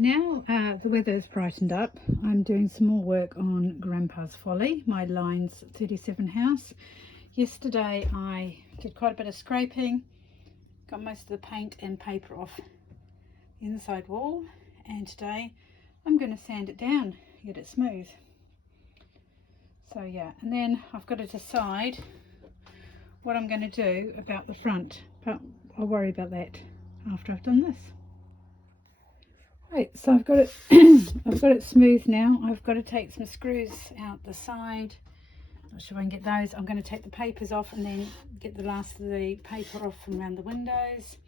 Now the weather has brightened up, I'm doing some more work on Grandpa's Folly, my Lines 37 house. Yesterday I did quite a bit of scraping, got most of the paint and paper off the inside wall, and today I'm going to sand it down, get it smooth. So yeah, and then I've got to decide what I'm going to do about the front, but I'll worry about that after I've done this. Right, so I've got it I've got it smooth now. I've got to take some screws out the side. Not sure if I can get those. I'm going to take the papers off and then get the last of the paper off from around the windows.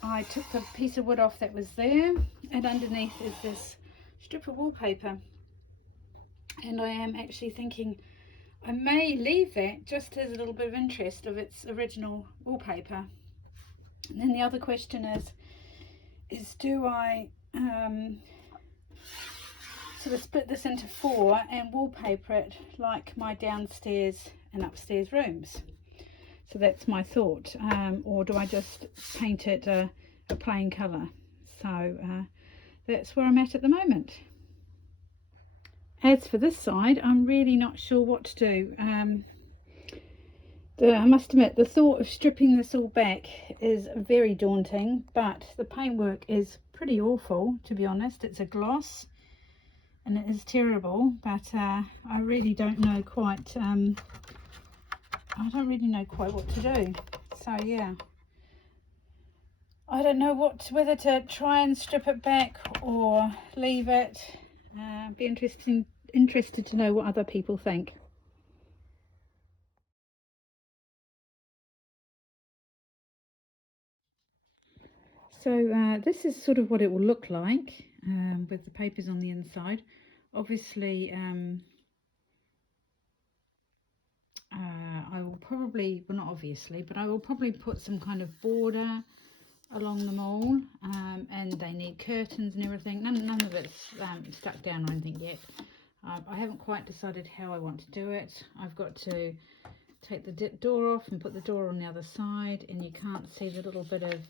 I took the piece of wood off that was there, and underneath is this strip of wallpaper, and I am actually thinking I may leave that just as a little bit of interest of its original wallpaper. And then the other question is do I sort of split this into 4 and wallpaper it like my downstairs and upstairs rooms? So that's my thought. Or do I just paint it a plain colour? So that's where I'm at the moment. As for this side, I'm really not sure what to do. I must admit, the thought of stripping this all back is very daunting, but the paintwork is pretty awful, to be honest. It's a gloss and it is terrible, but I really don't know quite what to do. So yeah, I don't know whether to try and strip it back or leave it. Be interested to know what other people think. So this is sort of what it will look like with the papers on the inside. Obviously I will probably, well not obviously, but I will probably put some kind of border along them all, and they need curtains and everything. None of it's stuck down or anything yet. I haven't quite decided how I want to do it. I've got to take the door off and put the door on the other side, and you can't see the little bit of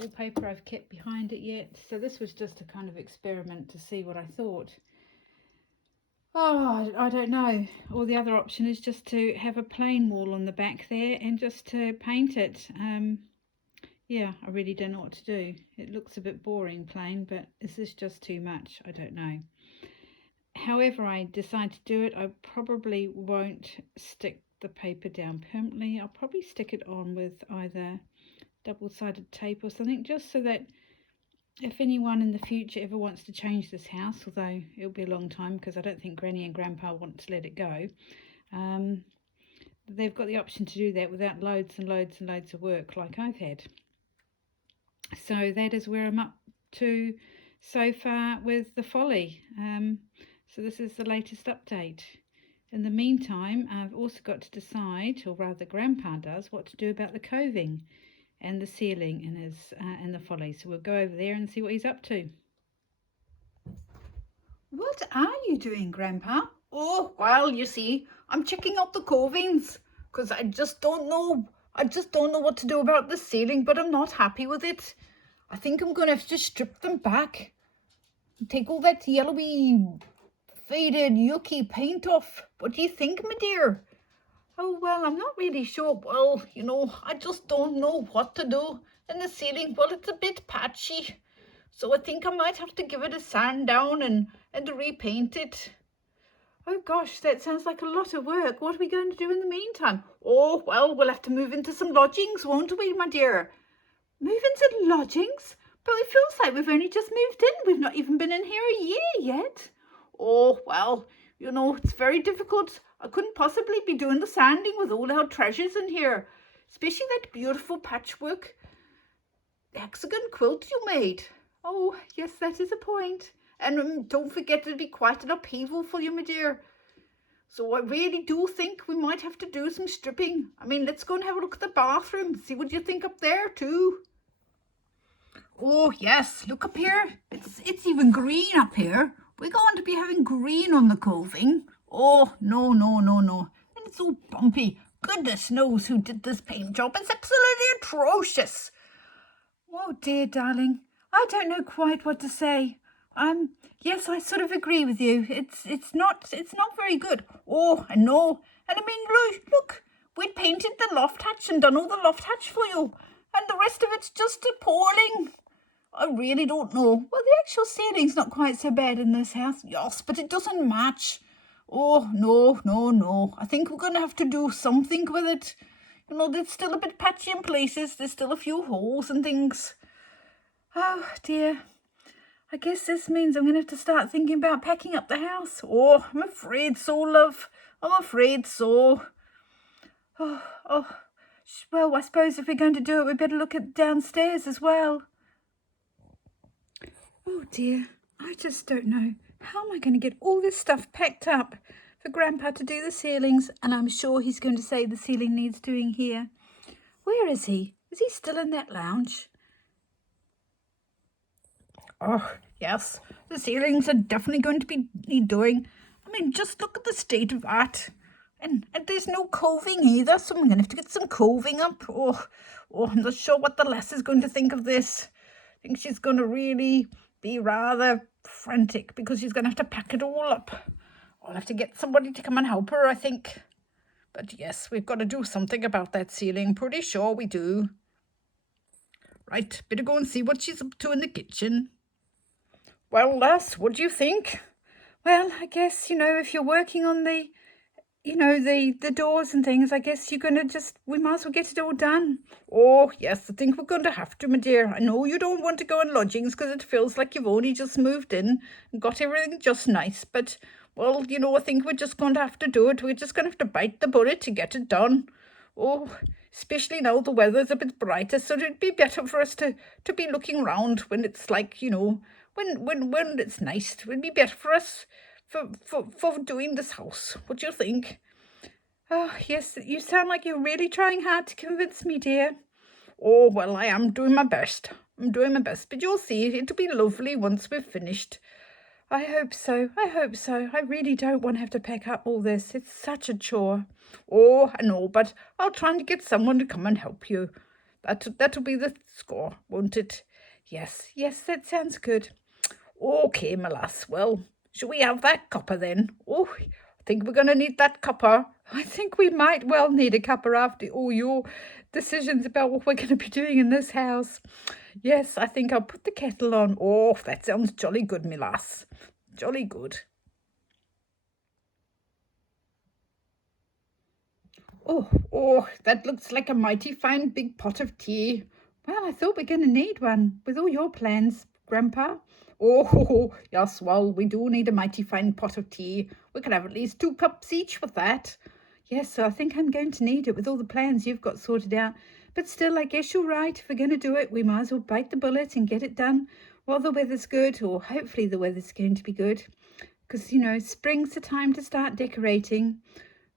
wallpaper I've kept behind it yet. So this was just a kind of experiment to see what I thought. Oh, I don't know. Or the other option is just to have a plain wall on the back there and just to paint it. Yeah, I really don't know what to do. It looks a bit boring plain, but is this just too much? I don't know. However I decide to do it, I probably won't stick the paper down permanently. I'll probably stick it on with either double-sided tape or something, just so that if anyone in the future ever wants to change this house, although it'll be a long time because I don't think Granny and Grandpa want to let it go, they've got the option to do that without loads and loads and loads of work like I've had. So that is where I'm up to so far with the Folly. So this is the latest update. In the meantime, I've also got to decide, or rather Grandpa does, what to do about the coving and the ceiling in the Folly. So we'll go over there and see what he's up to. What are you doing, Grandpa? Oh, well, you see, I'm checking out the covings because I just don't know what to do about the ceiling, but I'm not happy with it. I think I'm going to have to strip them back. Take all that yellowy, faded, yucky paint off. What do you think, my dear? Oh, well, I'm not really sure. Well, you know, I just don't know what to do. And the ceiling, well, it's a bit patchy. So I think I might have to give it a sand down and repaint it. Oh gosh, that sounds like a lot of work. What are we going to do in the meantime? Oh, well, we'll have to move into some lodgings, won't we, my dear? Move into lodgings? But it feels like we've only just moved in. We've not even been in here a year yet. Oh, well, you know, it's very difficult. I couldn't possibly be doing the sanding with all our treasures in here, especially that beautiful patchwork hexagon quilt you made. Oh, yes, that is a point. And don't forget it'll be quite an upheaval for you, my dear. So I really do think we might have to do some stripping. I mean, let's go and have a look at the bathroom. See what you think up there too. Oh, yes, look up here. It's even green up here. We're going to be having green on the coving. Oh, no. And it's so bumpy. Goodness knows who did this paint job. It's absolutely atrocious. Oh, dear, darling. I don't know quite what to say. Yes, I sort of agree with you. It's not very good. Oh, I know. And I mean, look, we'd painted the loft hatch and done all the loft hatch for you, and the rest of it's just appalling. I really don't know. Well, the actual ceiling's not quite so bad in this house. Yes, but it doesn't match. Oh, no, no, no. I think we're going to have to do something with it. You know, it's still a bit patchy in places. There's still a few holes and things. Oh, dear. I guess this means I'm going to have to start thinking about packing up the house. Oh, I'm afraid so, love. I'm afraid so. Oh. Well, I suppose if we're going to do it, we better look at downstairs as well. Oh dear, I just don't know. How am I going to get all this stuff packed up for Grandpa to do the ceilings? And I'm sure he's going to say the ceiling needs doing here. Where is he? Is he still in that lounge? Oh, yes. The ceilings are definitely going to be need doing. I mean, just look at the state of that. And there's no coving either, so I'm going to have to get some coving up. Oh, I'm not sure what the lass is going to think of this. I think she's going to really be rather frantic because she's going to have to pack it all up. I'll have to get somebody to come and help her, I think. But yes, we've got to do something about that ceiling. Pretty sure we do. Right, better go and see what she's up to in the kitchen. Well, lass, what do you think? Well, I guess, if you're working on the doors and things, I guess you're going to we might as well get it all done. Oh, yes, I think we're going to have to, my dear. I know you don't want to go on lodgings because it feels like you've only just moved in and got everything just nice. But, well, I think we're just going to have to do it. We're just going to have to bite the bullet to get it done. Oh, especially now the weather's a bit brighter, so it'd be better for us to be looking round when it's like, when it's nice. It would be better for us for doing this house. What do you think? Oh, yes, you sound like you're really trying hard to convince me, dear. Oh, well, I am doing my best. But you'll see, it'll be lovely once we've finished. I hope so. I really don't want to have to pack up all this. It's such a chore. Oh, I know, but I'll try and get someone to come and help you. That'll be the score, won't it? Yes, that sounds good. Okay, my lass. Well, shall we have that copper then? Oh, I think we're going to need that copper. I think we might well need a copper after all your decisions about what we're going to be doing in this house. Yes, I think I'll put the kettle on. Oh, that sounds jolly good, my lass. Jolly good. Oh, that looks like a mighty fine big pot of tea. Well, I thought we're going to need one with all your plans, Grandpa. Oh, yes, well, we do need a mighty fine pot of tea. We can have at least 2 cups each with that. Yes, so I think I'm going to need it with all the plans you've got sorted out. But still, I guess you're right. If we're going to do it, we might as well bite the bullet and get it done while the weather's good, or hopefully the weather's going to be good. Because, spring's the time to start decorating.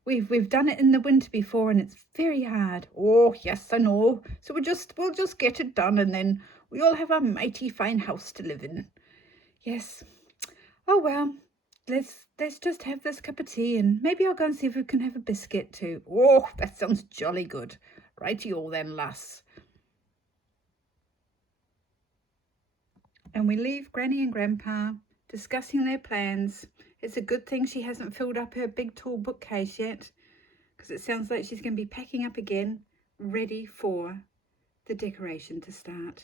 We've done it in the winter before and it's very hard. Oh, yes, I know. So we'll just get it done and then we all have a mighty fine house to live in. Yes. Oh, well, let's just have this cup of tea and maybe I'll go and see if we can have a biscuit too. Oh, that sounds jolly good. Righty-o then, lass. And we leave Granny and Grandpa discussing their plans. It's a good thing she hasn't filled up her big tall bookcase yet, because it sounds like she's going to be packing up again, ready for the decoration to start.